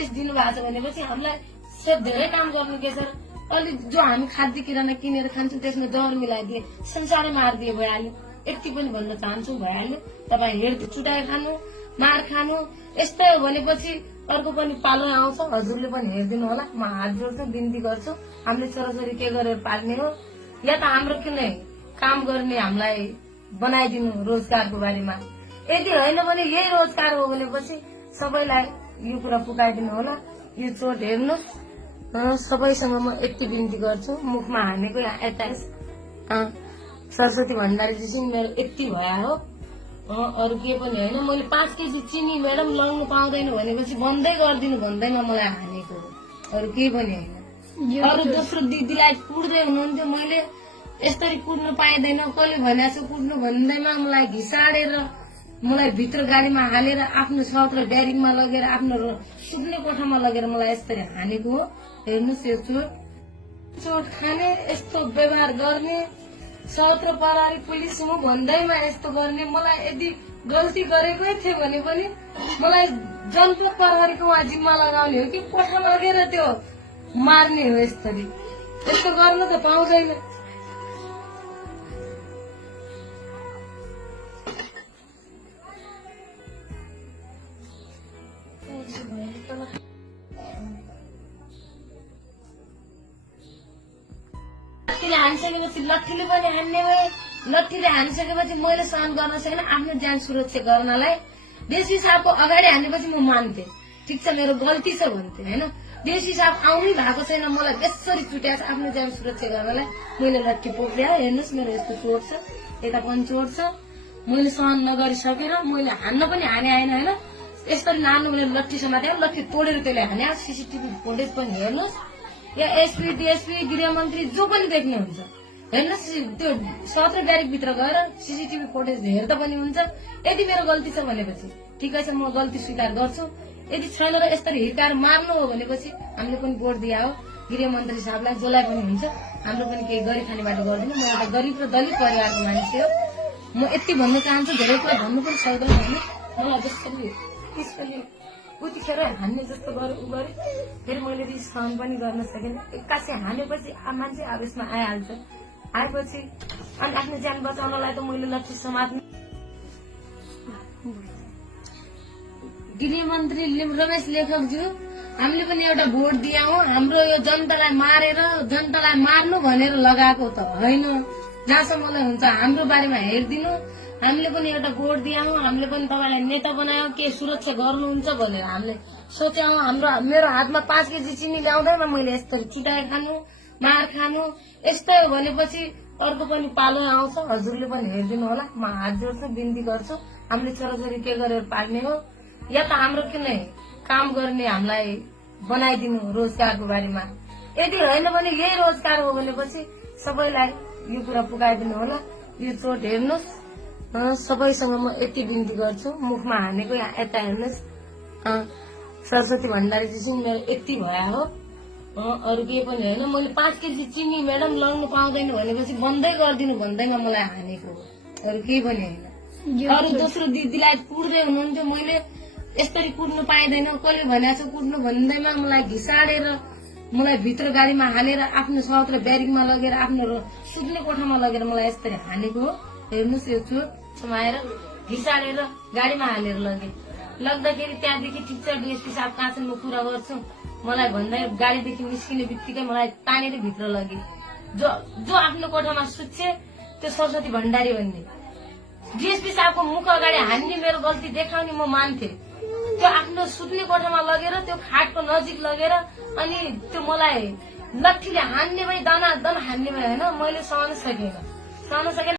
आदेश दिनुभएको छ भनेपछि हामीलाई धेरै काम गर्नु के सर। अलि जो हामी खाद्य किराना किनेर खान्छौँ त्यसमा जहर मिलाइदिए संसारै मारिदिए भइहाल्यो। यति पनि भन्न चाहन्छु भइहाल्यो। तपाईँ हेर्दै चुटाएर खानु, मार खानु, यस्तै हो भनेपछि अर्को पनि पालो आउँछ। हजुरले पनि हेरिदिनु होला। म हात जोड्छु, बिन्ती गर्छु। हामीले छोराछोरी के गरेर पाल्ने हो, या त हाम्रो किन काम गर्ने हामीलाई बनाइदिनु रोजगारको बारेमा। यदि होइन भने यही रोजगार हो भनेपछि सबैलाई यो कुरा पुकाइदिनु होला। यो चोट हेर्नुहोस्। सबैसँग म यति बिन्ती गर्छु, मुखमा हानेको यता सरस्वती भण्डारीजी मेरो यति भए हो। अरू के पनि होइन। मैले 5 केजी चिनी म्याडम लगाउनु पाउँदैन भनेपछि बन्दै गरिदिनु भन्दैमा मलाई हानेको हो, अरू केही पनि होइन। अरू दोस्रो दिदीलाई कुट्दै हुनुहुन्थ्यो, मैले यसरी कुट्नु पाइँदैन कसले भनेको छु कुट्नु भन्दैमा मलाई घिसाडेर मलाई भित्र गाडीमा हालेर आफ्नो सत्र ब्यारिङमा लगेर आफ्नो सुत्ने कोठामा लगेर मलाई यसरी हानेको हो। हेर्नुहोस् यो चोट खाने, यस्तो व्यवहार गर्ने, सत्र प्रहरी पुलिस हुँ भन्दैमा यस्तो गर्ने। मलाई यदि गल्ती गरेकै थियो भने पनि मलाई जनपद प्रहरीको उहाँ जिम्मा लगाउने हो कि कोठा लगेर त्यो मार्ने हो। यसरी यस्तो गर्न त पाउँदैन। लट्ठीले हानिसकेपछि लट्ठीले पनि हान्ने भए। लट्ठीले हानिसकेपछि मैले सहन गर्न सकेन। आफ्नो ज्यान सुरक्षा गर्नलाई देशी साहबको अगाडि हानेपछि म मान्थे, ठिक छ मेरो गल्ती छ भन्थे होइन। देशी साहब आउनै भएको छैन, मलाई बेसरी चुट्या छ। आफ्नो ज्यान सुरक्षा गर्नलाई मैले लट्ठी पोख्या। हेर्नुहोस् मेरो यस्तो चोट छ, यता पनि चोट छ। मैले सहन नगरिसकेर मैले हान्न पनि हाने आएन होइन। यसरी नानु मैले लट्ठी समातेँ, लट्ठी तोडेर त्यसले हाने। सीसीटीभी फुटेज पनि हेर्नुहोस्। या एसपी डिएसपी गृहमन्त्री जो पनि देख्नुहुन्छ हेर्नुहोस्। त्यो सत्र ब्यारिकभित्र गएर सीसीटीभी फुटेज हेर्दा पनि हुन्छ। यदि मेरो गल्ती छ भनेपछि ठिकै छ, म गल्ती स्वीकार गर्छु। यदि छैन र यसरी हिर्काएर मार्नु हो भनेपछि हामीले पनि भोट दिया हो गृहमन्त्री साहबलाई, जसलाई पनि हुन्छ। हाम्रो पनि केही गरी खाने बाटो गर्दिनँ। म एउटा गरिब र दलित परिवारको मान्छे हो। म यति भन्न चाहन्छु, धेरै कुरा भन्नु पनि सक्दैन होइन। मलाई जसरी उतिखेर हान्ने जस्तो गरे उ गरे, फेरि मैले सहन पनि गर्न सकेन। एक्कासी हानेपछि मान्छे आवेशमा आइहाल्छ। आएपछि अनि आफ्नो ज्यान बचाउनलाई त मैले लट्ठी समात्ने। गृहमन्त्री रमेश लेखकज्यू, हामीले पनि एउटा भोट दिया हो। हाम्रो यो जनतालाई मारेर जनतालाई मार्नु भनेर लगाएको त होइन। जहाँसम्मलाई हुन्छ हाम्रो बारेमा हेरिदिनु। हामीले पनि एउटा भोट दिया हौ। हामीले पनि तपाईँलाई नेता बनायो, के सुरक्षा गर्नुहुन्छ भनेर हामीले सोच्या हौ। मेरो हातमा 5 केजी चिनी ल्याउँदैन मैले यसरी चुटाएर खानु, मार खानु, यस्तै हो भनेपछि अर्को पनि पालो आउँछ। हजुरले पनि हेरिदिनु होला। म हात जोड्छु, बिन्ती गर्छु। हामीले छोराछोरी के गरेर पाल्ने हो, या त हाम्रो किन काम गर्ने हामीलाई बनाइदिनु रोजगारको बारेमा। यदि होइन भने यही रोजगार हो भनेपछि सबैलाई यो कुरा पुकाइदिनु होला। यो चोट हेर्नुहोस्। सबैसँग म यति बिन्ती गर्छु, मुखमा हानेको यता हेर्नुहोस्। सरस्वती भण्डारीजी मेरो यति भए हो, अरू केही पनि होइन। मैले 5 केजी चिनी म्याडम लगाउनु पाउँदैन भनेपछि बन्दै गरिदिनु भन्दैमा मलाई हानेको हो, अरू केही पनि होइन। अरू दोस्रो दिदीलाई कुट्दै हुनुहुन्थ्यो, मैले यसरी कुट्नु पाइँदैन कसले भनेको छु कुट्नु भन्दैमा मलाई घिसाडेर मलाई भित्र गाडीमा हालेर आफ्नो सत्र ब्यारिङमा लगेर आफ्नो सुत्ने कोठामा लगेर मलाई यसरी हानेको हो। हेर्नुहोस् यो चोट समाएर घिसाडेर गाडीमा हालेर लग्दाखेरि त्यहाँदेखि ठिक छ डिएसपी साहब कहाँ छन् म कुरा गर्छु मलाई भन्दै गाडीदेखि निस्किने बित्तिकै मलाई तानेर भित्र लगे। जो आफ्नो कोठामा सुत्छे त्यो सरस्वती भण्डारी भन्ने डिएसपी साहबको मुख अगाडि हान्ने मेरो गल्ती देखाउने म मान्थे। त्यो आफ्नो सुत्ने कोठामा लगेर त्यो खाटको नजिक लगेर अनि त्यो मलाई लट्ठीले हान्ने भए दाना हान्ने भए होइन मैले सहन सकेन।